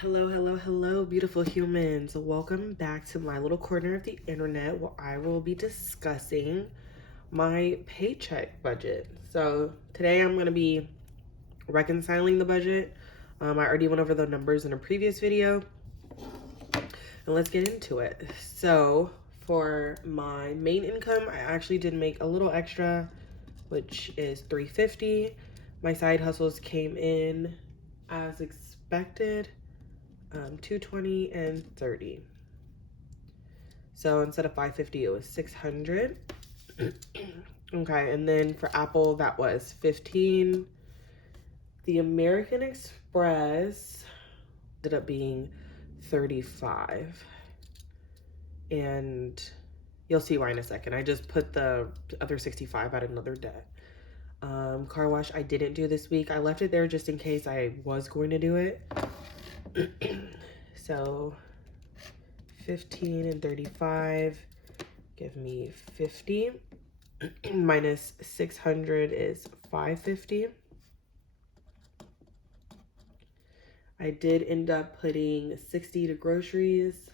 Hello, hello, hello, beautiful humans. Welcome back to my little corner of the internet where I will be discussing my paycheck budget. So today I'm going to be reconciling the budget. I already went over the numbers in a previous video, and let's get into it. So for my main income, I actually did make a little extra, which is $350. My side hustles came in as expected. 220 and 30. So instead of 550, it was 600. Okay, and then for Apple, that was 15. The American Express ended up being 35. And you'll see why in a second. I just put the other 65 at another debt. Car wash I didn't do this week. I left it there just in case I was going to do it. So 15 and 35 give me 50. Minus 600 is 550. I did end up putting 60 to groceries,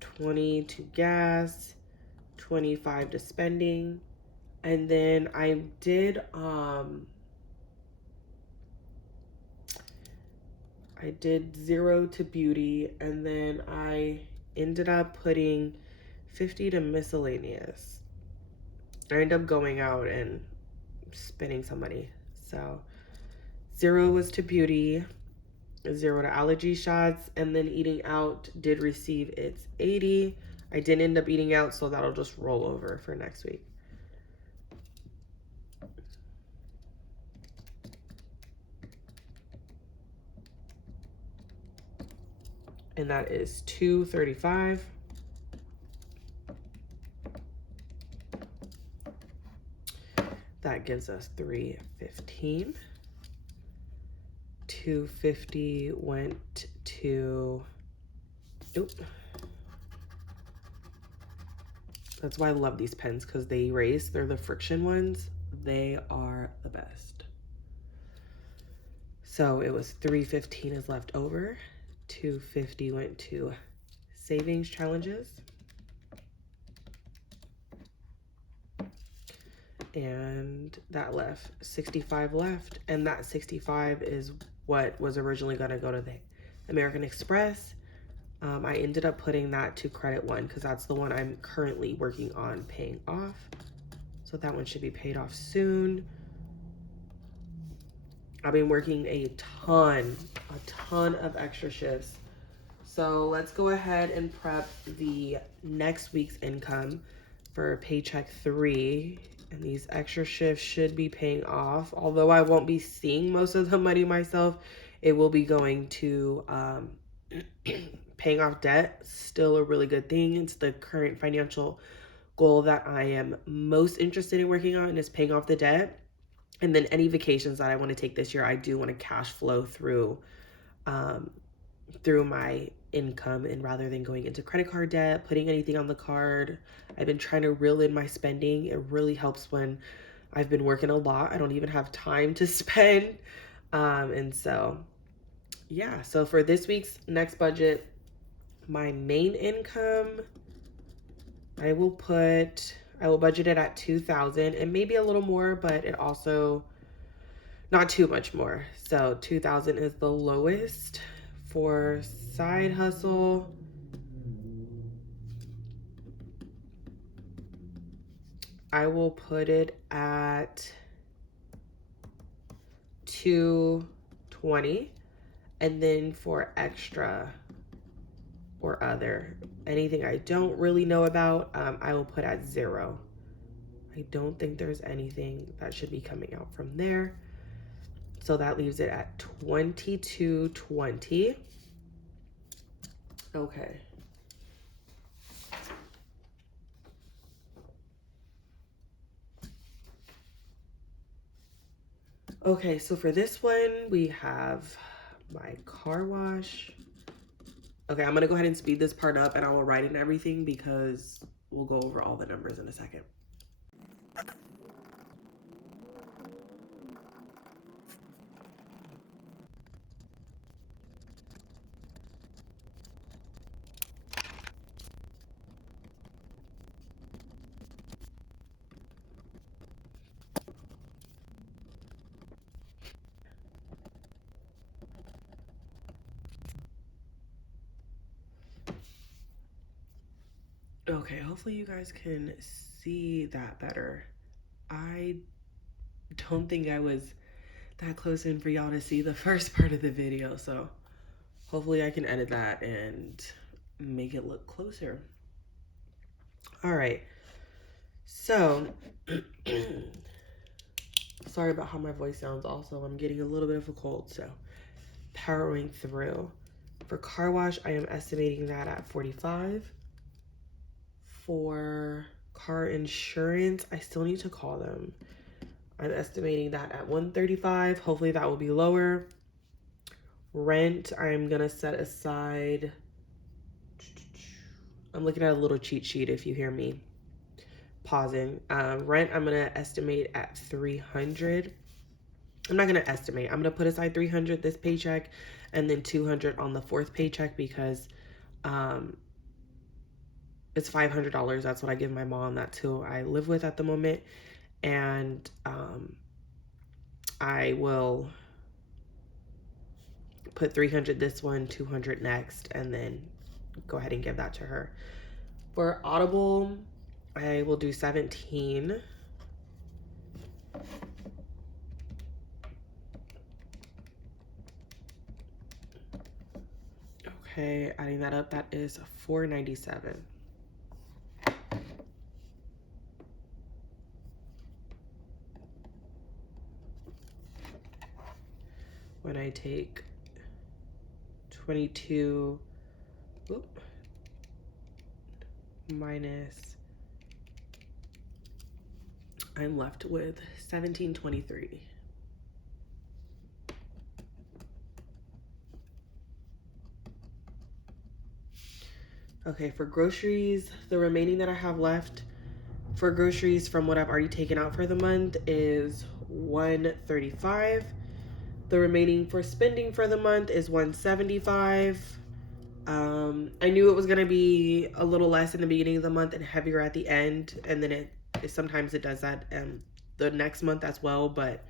20 to gas, 25 to spending, and then I did 0 to beauty, and then I ended up putting 50 to miscellaneous. I ended up going out and spending some money. So 0 was to beauty, 0 to allergy shots, and then eating out did receive its 80. I didn't end up eating out, so that'll just roll over for next week. And that is 235. That gives us 315. 250 went to, oop. That's why I love these pens, because they erase. They're the friction ones. They are the best. So it was 315 is left over. 250 went to savings challenges. And that left 65 left. And that 65 is what was originally going to go to the American Express. I ended up putting that to credit one because that's the one I'm currently working on paying off. So that one should be paid off soon. I've been working a ton of extra shifts. So let's go ahead and prep the next week's income for paycheck 3. And these extra shifts should be paying off. Although I won't be seeing most of the money myself, it will be going to paying off debt. Still a really good thing. It's the current financial goal that I am most interested in working on, is paying off the debt. And then any vacations that I want to take this year, I do want to cash flow through my income, and rather than going into credit card debt, putting anything on the card. I've been trying to reel in my spending. It really helps when I've been working a lot. I don't even have time to spend. And so, yeah. So for this week's next budget, my main income, I will budget it at 2,000 and maybe a little more, but it also not too much more. So 2,000 is the lowest. For side hustle, I will put it at 220. And then for extra or other, anything I don't really know about, I will put at 0. I don't think there's anything that should be coming out from there. So that leaves it at 2220. Okay. Okay, so for this one, we have my car wash. Okay, I'm gonna go ahead and speed this part up and I will write in everything because we'll go over all the numbers in a second. Okay, hopefully you guys can see that better. I don't think I was that close in for y'all to see the first part of the video, so hopefully I can edit that and make it look closer. All right, so sorry about how my voice sounds. Also, I'm getting a little bit of a cold, so powering through. For car wash, I am estimating that at 45. For car insurance, I still need to call them. I'm estimating that at 135. Hopefully that will be lower. Rent, I'm gonna set aside, I'm looking at a little cheat sheet if you hear me pausing. Rent, I'm gonna estimate at 300. I'm not gonna estimate, I'm gonna put aside 300 this paycheck and then 200 on the fourth paycheck because it's $500. That's what I give my mom. That's who I live with at the moment. And I will put 300 this one, 200 next, and then go ahead and give that to her. For Audible, I will do 17. Okay, adding that up, that is $497. When I take 22 minus, I'm left with 1723. Okay, for groceries, the remaining that I have left for groceries from what I've already taken out for the month is $135. The remaining for spending for the month is $175. I knew it was gonna be a little less in the beginning of the month and heavier at the end, and then it sometimes it does that the next month as well, but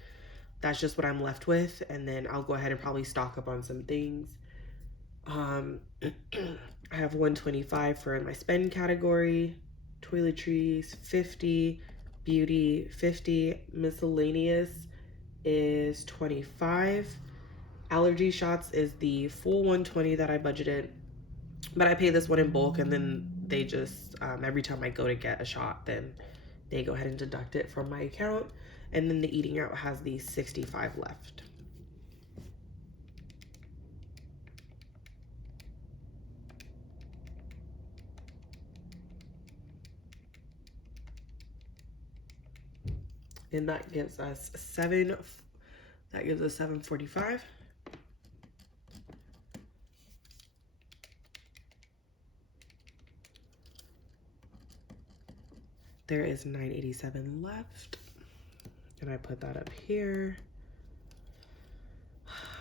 that's just what I'm left with, and then I'll go ahead and probably stock up on some things. I have 125 for my spend category, toiletries 50, beauty 50, miscellaneous is 25. Allergy shots is the full 120 that I budgeted, but I pay this one in bulk, and then they just every time I go to get a shot, then they go ahead and deduct it from my account, and then the eating out has the 65 left. And that gives us 745. There is 987 left, and I put that up here.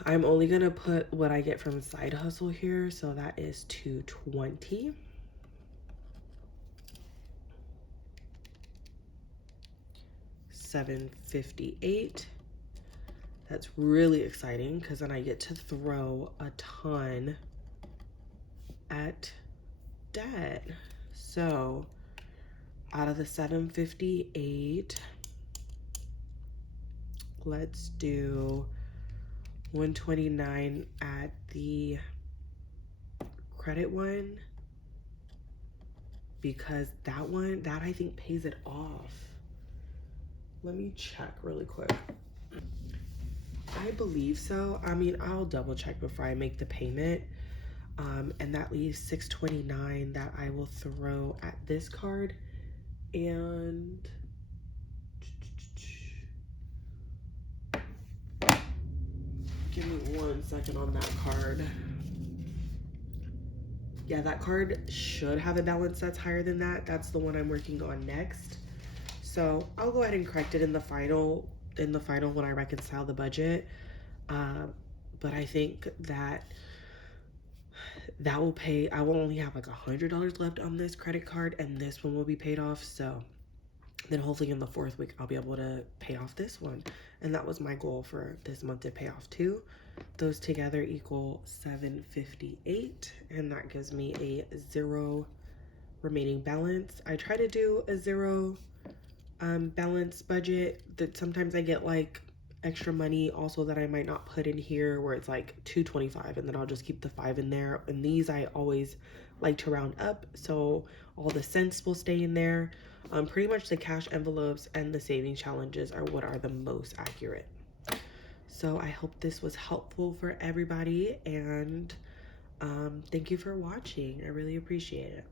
I'm only gonna put what I get from side hustle here, so that is 220. $758. That's really exciting because then I get to throw a ton at debt. So out of the 758, let's do 129 at the credit one, because that I think pays it off. Let me check really quick. I believe so. I mean, I'll double check before I make the payment. And that leaves 629 that I will throw at this card. And give me 1 second on that card. Yeah, that card should have a balance that's higher than that. That's the one I'm working on next. So I'll go ahead and correct it in the final when I reconcile the budget. But I think that will pay. I will only have like $100 left on this credit card, and this one will be paid off. So then hopefully in the 4th week, I'll be able to pay off this one. And that was my goal for this month, to pay off 2. Those together equal 758, and that gives me a 0 remaining balance. I try to do a zero balance budget. That sometimes I get like extra money also that I might not put in here, where it's like 225 and then I'll just keep the 5 in there. And these I always like to round up, so all the cents will stay in there. Pretty much the cash envelopes and the saving challenges are what are the most accurate. So I hope this was helpful for everybody, and thank you for watching. I really appreciate it.